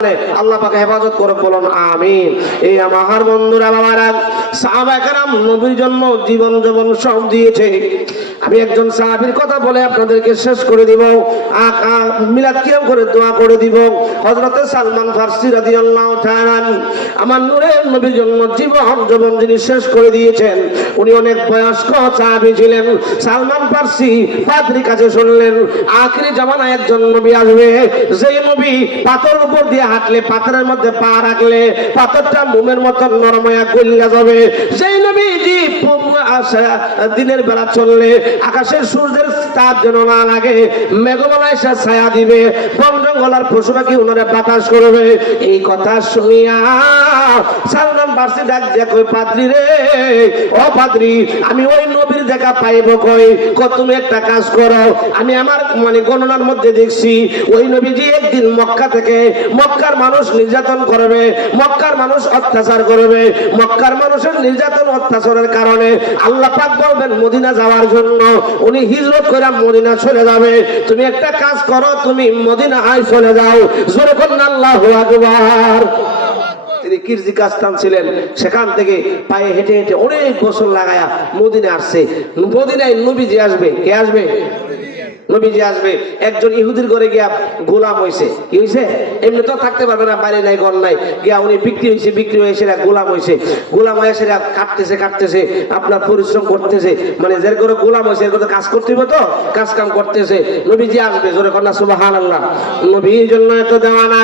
আল্লাহ পাক হেফাজত করে বলুন আমিন। এই আমার বন্ধুরা বাবারা, সাহাবায়ে কেরাম নবীর জন্য জীবন জীবন সব দিয়েছে। আমি একজন সাহাবীর কথা বলে আপনাদেরকে শেষ করে দিব, মিলাদ কিয়াম করে দোয়া করে দিব। হযরত সালমান ফারসি রাদিয়াল্লাহু তাআলা আমার নূরের নবীর জন্য জীবন জীবন যিনি শেষ করে দিয়েছেন, উনি অনেক বয়স্ক সাহাবী ছিলেন। সালমান ফারসি পাদ্রীর কাছে শুনলেন আখিরি জামানায় একজন নবী আসবে, যেই নবী পাথরের উপর দিয়ে হাঁটলে, পাথরের মধ্যে পা রাখলে পাথরটা মোমের মতো নরম হয়ে গলিয়া যাবে। সেই নবীজি দিনের বেলা চললে আকাশের সূর্যের তাপ যেন না লাগে, মেঘমালা এসে ছায়া দিবে, বন জঙ্গল আর পশু পাখি ওনারা বাতাস করবে। এই কথা শুনিয়া সালমান ফারসি ডাক দিয়া কই, পাদ্রী রে, ও পাদ্রী, আমি ওই নবীর দেখা পাইব কই? তুমি একটা কাজ করো, আমি আমার গণনার মধ্যে দেখছি ওই নবীজি একদিন মক্কা থেকে, মক্কার মানুষ নির্যাতন করবে, মক্কার মানুষ অত্যাচার করবে, মক্কার মানুষের নির্যাতন অত্যাচারের কারণে আল্লাহ পাক বলবেন মদিনা যাওয়ার জন্য, উনি হিজরত করে মদিনা চলে যাবে। তুমি একটা কাজ করো, তুমি মদিনা আয় চলে যাও। জোরে বলুন আল্লাহু আকবার। তিনি কিরজিস্তান ছিলেন, সেখান থেকে পায়ে হেঁটে হেঁটে অনেক বছর লাগায়া মদিনা আসছে। মদিনায় নবীজি আসবে। কে আসবে? নবীজি আসবে। একজন ইহুদির ঘরে গিয়া গোলাম হইছে। কি হইছে? এমনি তো থাকতে পারবে না, বাড়ি নাই ঘর নাই, গিয়া উনি বিক্রি হয়েছে, বিক্রি হয়ে সেটা গোলাম হয়েছে। গোলাম হয়ে সেটা কাটতেছে আপনার পরিশ্রম করতেছে, মানে যে করে গোলাম হয়েছে এর কাজ করতে হবে, তো কাজ কাম করতেছে। নবীজি আসবে, জোরে কন্যা সুবহানাল্লাহ। নবীর জন্য এত দেওয়ানা,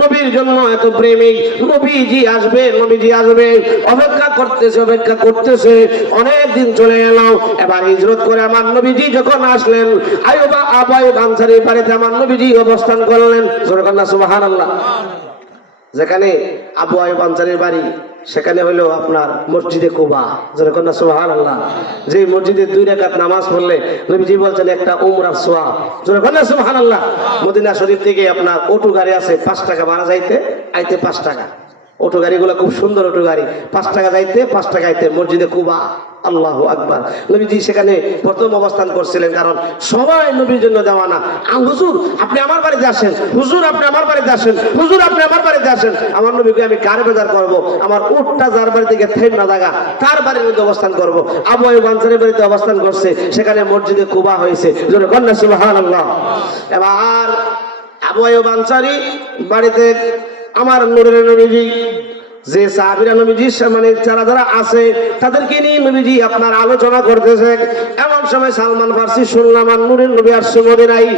নবীর জন্য এত প্রেমিক, নবীজি আসবে, নবীজি আসবে। অপেক্ষা করতেছে অনেক দিন চলে গেল। এবার হিজরত করে আমার নবীজি যখন আসলেন, আবু আইয়ুব আনসারীর বাড়িতে আমার নবীজি অবস্থান করলেন। জোরে কন্যা সুবহানাল্লাহ। যেখানে আবু আইয়ুব আনসারীর বাড়ি, সেখানে হলো আপনার মসজিদে কুবা। জোরে কন্যা সুবহানাল্লাহ। যে মসজিদে 2 রাকাত নামাজ পড়লে নবীজি বলছেন একটা উমরার সওয়াব। জোরে কন্যা সুবহানাল্লাহ। মদিনা শরীফ থেকে আপনার অটো গাড়ি আছে, 5 টাকা ভাড়া যাইতে, আইতে 5 টাকা। অটো গাড়িগুলো খুব সুন্দর অটো গাড়ি, 5 টাকা যাইতে, 5 টাকা আইতে, মসজিদে কুবা। আল্লাহু আকবার। নবীজি সেখানে প্রথম অবস্থান করছিলেন, কারণ সবাই নবীর জন্য দেওয়ানা। হুজুর আপনি আমার বাড়িতে আসেন, হুজুর আপনি আমার বাড়িতে আসেন, হুজুর আপনি আমার বাড়িতে আসেন। আমার নবীকে আমি কার বেজার করব? আমার উটটা যার বাড়ি থেকে থেম না জায়গা, তার বাড়ির মধ্যে অবস্থান করব। আবু আইয়ুব আনসারীর বাড়িতে অবস্থান করছে, সেখানে মসজিদে কুবা হয়েছে। জোরে কন্যা সুবহানাল্লাহ। এবার আবু আইয়ুব আনসারী বাড়িতে আমার নূরের নবীজি, যে সাহাবীরা নবীজির মানে যারা আছে তাদেরকে নিয়ে নবীজি আপনার আলোচনা করতেছে। এমন সময় সালমান ফারসি শুনলাম আর নূরের নবী আসছে মদিনায়।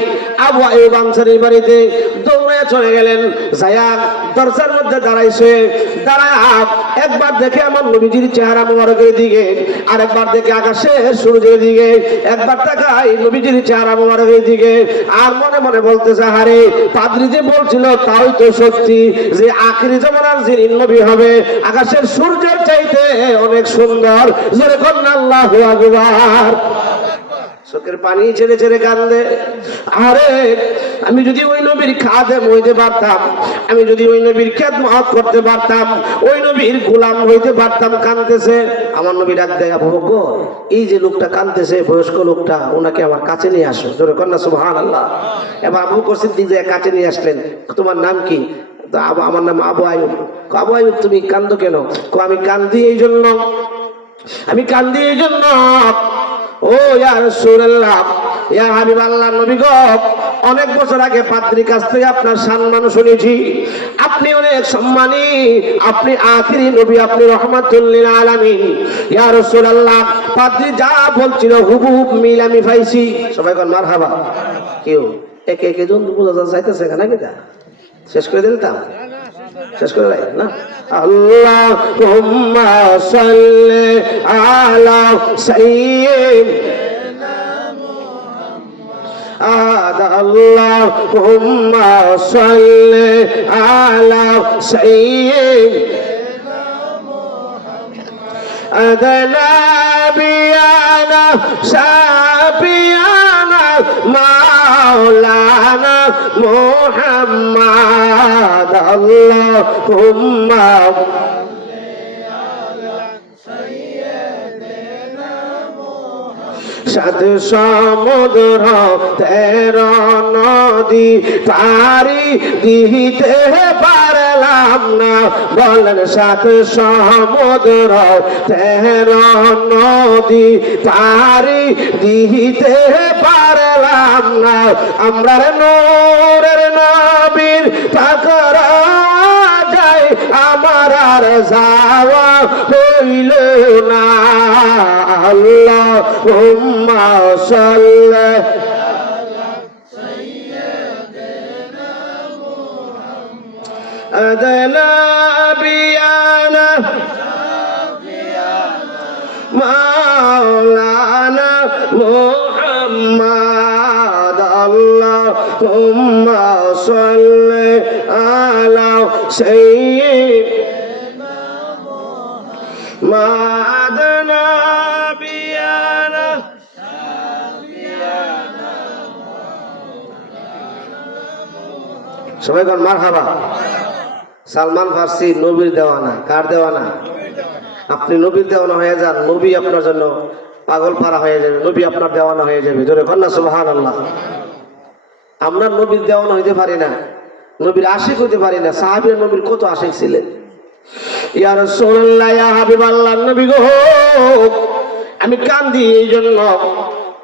আবু আইয়ুব আনসারীর বাড়িতে দৌড়ে চলে গেলেন, যায়া দরজার মধ্যে দাঁড়াইছে। দাঁড়ায় একবার দেখে আমার নবীজির চেহারা মোবারকের দিকে, আরেকবার দেখে আকাশের সূর্যের দিকে, একবার তাকায় নবীজির চেহারা মোবারকের দিকে, আর মনে মনে বলতেছে, হারে পাদ্রী যে বলছিল তাই তো সত্যি, যে আখিরি জামানার যিনি নবী হবে আকাশের সূর্যের চাইতে অনেক সুন্দর। জোরে কন্যা আল্লাহু আকবার। চোখের পানি ছেড়ে ছেড়ে কান্দে। আরে আমি যদি ওই নবীর খাদেম হইতে পারতাম, আমি যদি ওই নবীর খেদমত করতে পারতাম, ওই নবীর গোলাম হইতে পারতাম। কাঁদতেছে। আমার নবী ডাক দেয়, আবু বকর, এই যে লোকটা কাঁদতেছে, বয়স্ক লোকটা, ওনাকে আমার কাছে নিয়ে আসো। জোরে কন্যা সুবহানাল্লাহ। এবার আবু বকর সিদ্দিক যে কাছে নিয়ে আসলেন। তোমার নাম কি? আমার নাম আবু আইয়ুব। আবু আইয়ুব তুমি কান্দো কেন? আমি কান্দি এই জন্য, আমি কান্দি এই জন্য, ও ইয়া রাসূলুল্লাহ, ইয়া হাবিবাল্লাহ, নবী গো, অনেক বছর আগে পাদ্রীর কাছ থেকে আপনার সম্মান শুনেছি। আপনি অনেক সম্মানী, আপনি আখিরি নবী, আপনি রাহমাতুল লিল আলামিন। ইয়া রাসূলুল্লাহ, পাদ্রী যা বলছিল হুবহু মিল আমি পাইছি। সবাই কোন মারহাবা। কেউ একে একে জন বোঝা যাইতেছে নাকি? তা শেষ করে দিলাম, শেষ করে না। আল্লাহুম্মা সাল্লি আলা সাইয়্যিদিনা মুহাম্মদ, আল্লাহুম্মা সাল্লি আলা সাইয়্যিদিনা মুহাম্মদ, নাবিয়ানা শাফিয়ানা মাওলানা মুহাম্মদ, আল্লাহুম্মা সাত সমুদ্র 13 নদী পারি দিতে পারলাম না। বলেন সাত সমুদ্র 13 নদী পারি দিতে পারলাম না। আমরা নূরের নবীর পাকড়া যায় আমার আর যাওয়া হইল না। আল্লাহুম্মা সাল্লি আলা নবিয়ানা মাওলানা মুহাম্মদ। আল্লাহুম্মা সাল্লি আলা সাইয়্যিদিনা মুহাম্মদ নবিয়ানা। সবাই কোন মারহাবা। সালমান ফার্সি নবীর দেওয়ানা। কার দেওয়ানা? আপনি নবীর দেওয়ানা হয়ে যান, নবী আপনার জন্য পাগল পারা হয়ে যাবে, নবী আপনার দেওয়ানা হয়ে যাবে। জোরে কন্যা সুবহানাল্লাহ। আমরা নবীর দেওয়ানা হইতে পারি না, নবীর আশিক হইতে পারি না। সাহাবীরা নবীর কত আশিক ছিলেন। ইয়া রাসূলুল্লাহ, ইয়া হাবিবাল্লাহ, নবী গো আমি কান্দি এই জন্য,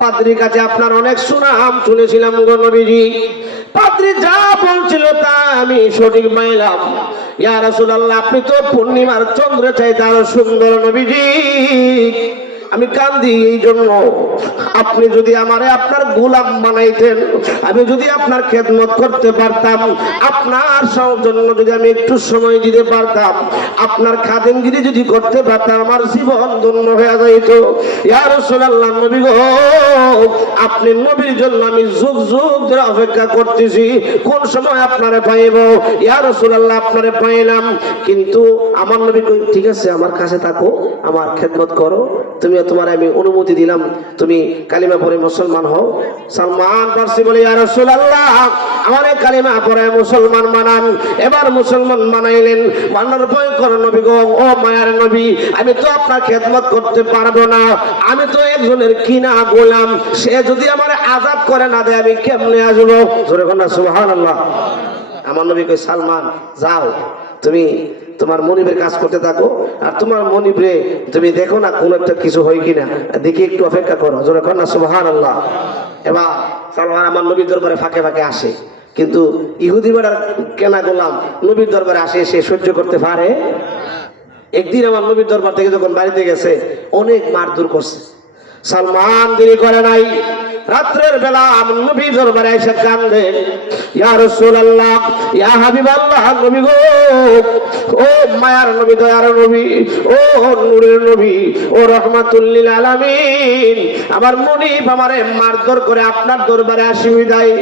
পাদ্রীর কাছে আপনার অনেক সুনাম শুনেছিলাম গো নবীজি। পাদ্রী যা বলছিল তা আমি সঠিক পাইলাম। ইয়া রাসূলুল্লাহ, আপনি তো পূর্ণিমার চন্দ্রের চাইতে আরো সুন্দর নবীজি। আমি কান্দি এই জন্য, আপনি যদি আমারে আপনার গোলাম বানাইতেন, আমি যদি আপনার খেদমত করতে পারতাম, আপনার জন্য যদি আমি একটু সময় দিতে পারতাম, আপনার খাদেমগিরি যদি করতে পারতাম, আমার জীবন ধন্য হয়ে যাইত। ইয়া রাসূলুল্লাহ, নবী গো আপনি নবীর জন্য আমি যুগ যুগ ধরে অপেক্ষা করতেছি, কোন সময় আপনারে পাইব। ইয়া রাসূলুল্লাহ, আপনারে পাইলাম, কিন্তু আমার নবী কই ঠিক আছে আমার কাছে থাকো, আমার খেদমত করো, তুমি তোমার আমি অনুমতি দিলাম, তুমি কালিমা পড়ে মুসলমান হও। সালমান ফার্সি বলে ইয়া রাসূলুল্লাহ, আমারে কালিমা পড়ে মুসলমান বানান। এবার মুসলমান বানাইলেন। বানানোর পর করো নবী গো, ও মায়ার নবী, আমি তো আপনার খেদমত করতে পারবো না, আমি তো একজনের কিনা গোলাম, সে যদি আমারে আযাদ করে না দেয় আমি কেমনে আসবো? জোরে কন্যা সুবহানাল্লাহ। আমার নবী কই সালমান যাও, তুমি তোমার মনিবের কাজ করতে থাকো, আর তোমার মনিবরে তুমি দেখো না কোন একটা কিছু হয় কিনা, দেখি একটু অপেক্ষা করো। জোরে কন্যা সুবহানাল্লাহ। এবার সালমান আমার নবীর দরবারে ফাঁকে ফাঁকে আসে, কিন্তু ইহুদি বেড়ার কেনা গোলাম নবীর দরবারে আসে, সে সহ্য করতে পারে। একদিন আমার নবীর দরবার থেকে যখন বাড়িতে গেছে অনেক মারধর করছে। সালমান দেরি করে নাই, রাত্রের বেলা আমার নবীর দরবারে এসে কান্দে, ইয়া রাসূলুল্লাহ, ইয়া হাবিবাল্লাহ, নবী গো, ও মায়ার নবী, দয়ার নবী, ও নূরের নবী, ও রাহমাতুল লিল আলামিন, আমার মনিব আমারে মারধর করে আপনার দরবারে আসি বিদায়।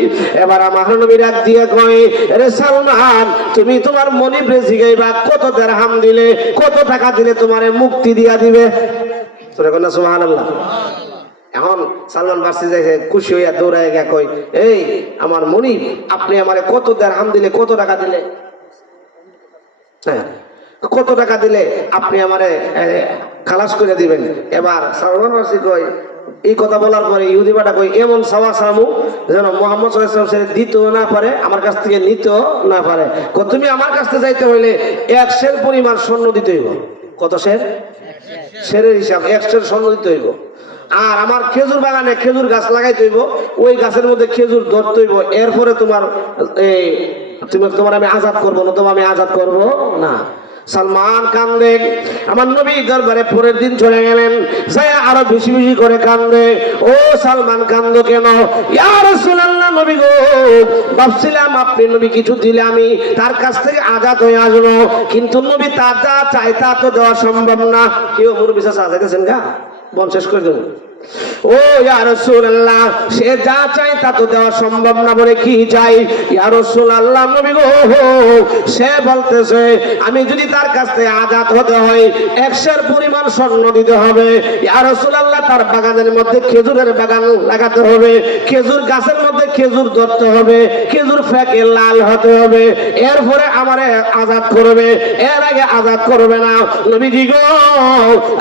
এবার আমার নবী ডাক দিয়ে কয়, আরে সালমান, তুমি তোমার মনিবরে জিগাইবা কত দিরহাম দিলে, কত টাকা দিলে তোমারে মুক্তি দিয়া দিবে। সুবহানাল্লাহ, সুবহানাল্লাহ। এখন সালমান ফার্সি যাইছে, খুশি হইয়া দৌড়ায় গিয়া কই, এই আমার মনিব, আপনি আমারে কত দিরহাম দিলে, কত টাকা দিলে, হ্যাঁ কত টাকা দিলে আপনি আমারে খালাস করে দিবেন? এবার সালমান ফার্সি কই, এই কথা বলার পরে ইহুদি বাটা কই, এমন সাওয়া সামু যেন মুহাম্মদ সাল্লাল্লাহু আলাইহি ওয়াসাল্লাম দিতেও না পারে, আমার কাছ থেকে নিতেও না পারে। তুমি আমার কাছ থেকে যাইতে হইলে 1 সের পরিমাণ স্বর্ণ দিতে হইব। কত সের? সেরের হিসাব 1 সের স্বর্ণ দিতে হইব। আর আমার খেজুর বাগানে খেজুর গাছ লাগাইতে হইব, ওই গাছের মধ্যে খেজুর ধরতে হইব, এরপরে তোমার তোমার আমি আজাদ করবো না, তোমার আমি আজাদ করবো না। সালমান কান্দে, আমার নবী দরবারে পরের দিন চলে গেলেন, যায় আরো বেশি বেশি করে কান্দে। ও সালমান কান্দো কেন? ইয়া রাসূলুল্লাহ, নবী গো, ভাবছিলাম আপনি নবী কিছু দিলে আমি তার কাছ থেকে আজাদ হয়ে আসবো, কিন্তু নবী তার যা চাই তা তো দেওয়া সম্ভব না। কেউ মুরব্বি চাচা দেখেছেন গা, বল শেষ করে দেবো। ও ইয়া রাসূলুল্লাহ, সে যা চাই তা তো দেওয়া সম্ভব না, বলে কি চাই? ইয়া রাসূলুল্লাহ, নবী গো, সে বলতেছে আমি যদি তার কাছ থেকে আজাদ হতে হয় 1 সের পরিমাণ স্বর্ণ দিতে হবে। ইয়া রাসূলুল্লাহ, তার বাগানের মধ্যে খেজুরের বাগান লাগাতে হবে, খেজুর গাছের মধ্যে খেজুর ধরতে হবে, খেজুর ফেকে লাল হতে হবে, এরপরে আমারে আজাদ করবে, এর আগে আজাদ করবে না। নবীজি গো,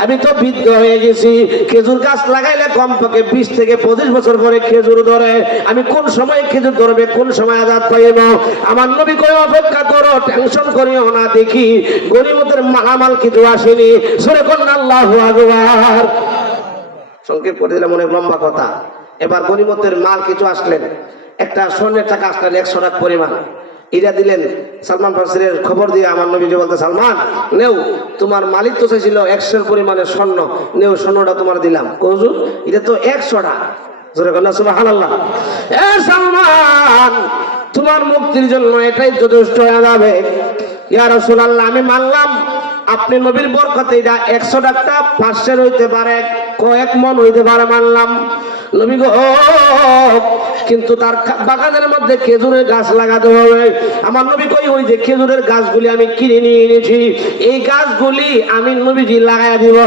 আমি তো বৃদ্ধ হয়ে গেছি, খেজুর গাছ লাগাই লাগাইলে কমপক্ষে 20 থেকে 25 বছর পরে খেজুর ধরে। আমি কোন সময় খেজুর ধরবে, কোন সময় আজাদ পাইব? আমার নবী কই অপেক্ষা করো, টেনশন করিও না, দেখি গনিমতের মালামাল কিছু আসেনি। সূরা কন্যা আল্লাহু আকবার। সংক্ষেপ করে দিলাম, অনেক লম্বা কথা। এবার গনিমতের মাল কিছু আসলেন, একটা স্বর্ণের টাকা আসলেন 100 লাখ পরিমাণ। এটা দিলেন সালমান ফার্সির খবর দিয়ে আমার নবীজি বলতে, সালমান নেও, তোমার মালিক তো চাইছিল 100 পরিমাণের স্বর্ণ, নেও স্বর্ণটা তোমার দিলাম। হুজুর এটা তো 100টা। জোরে বলেন না সুবহানাল্লাহ। এ সালমান, তোমার মুক্তির জন্য এটাই যথেষ্ট হয়ে যাবে। ইয়া রাসূলুল্লাহ, আমি মানলাম আপনি নবীর বরকতে এটা 100 টাকা 500 হইতে পারে, কয়েক মন হইতে পারে, মানলাম। নবী গো, কিন্তু তার বাগানের মধ্যে খেজুরের গাছ লাগাতে হবে। আমার নবী কই, ওই যে খেজুরের গাছগুলি আমি কিনে নিয়ে এনেছি, এই গাছগুলি আমি নবীজি লাগাইয়া দিব।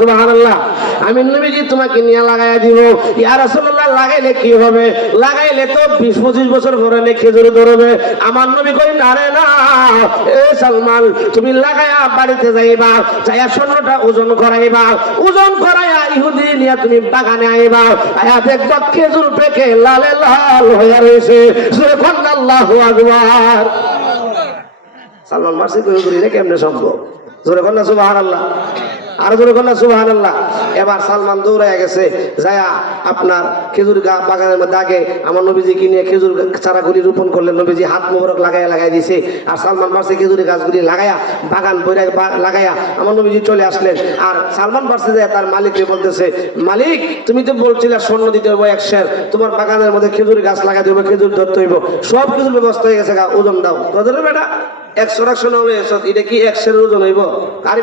সুবহানাল্লাহ। আমি নবীজি তোমাকে নিয়ে লাগাইয়া দিব। ইয়া রাসূলুল্লাহ, লাগাইলে কি হবে? লাগাইলে তো 20-25 বছর পরে খেজুর ধরবে। আমার নবী কই, না রে না, এ সালমান, তুমি লাগাইয়া বাড়িতে যাইবা, যাইয়া স্বর্ণটা ওজন করাইবা, ওজন করাইয়া ইহুদি নিয়ে তুমি বাগানে আইবা, আয়া দেখবা খেজুর পেকে লালে লাল হয়ে রয়েছে। আল্লাহু আকবার। সালমান ফার্সি কই, হুজুর এটা কেমনে সম্ভব? জোরে কন্যা সুবহানাল্লাহ। আর জোরে কন্যা সুবহানাল্লাহ। এবার সালমান দৌড়াইয়া গেছে, যায়া আপনার খেজুর বাগানের মধ্যে আগে আমার নবীজিকে নিয়ে খেজুর চারাগুলি রোপণ করলেন। নবীজি হাত মোবারক লাগাই দিছে, আর সালমান ফার্সি খেজুরের গাছগুলি লাগাইয়া বাগান বইরা লাগাইয়া আমার নবীজি চলে আসলেন। আর সালমান ফার্সি যায় তার মালিককে বলতেছে, মালিক তুমি তো বলছিলে স্বর্ণ দিতে হবে 100, তোমার বাগানের মধ্যে খেজুরের গাছ লাগাতে হবে, খেজুর ধরতে হইব, সব কিছুর ব্যবস্থা হয়ে গেছে, ওজন দাও। কত বেটা? 100 টাকা হলে এটা কি 100 ওজন হইব? আর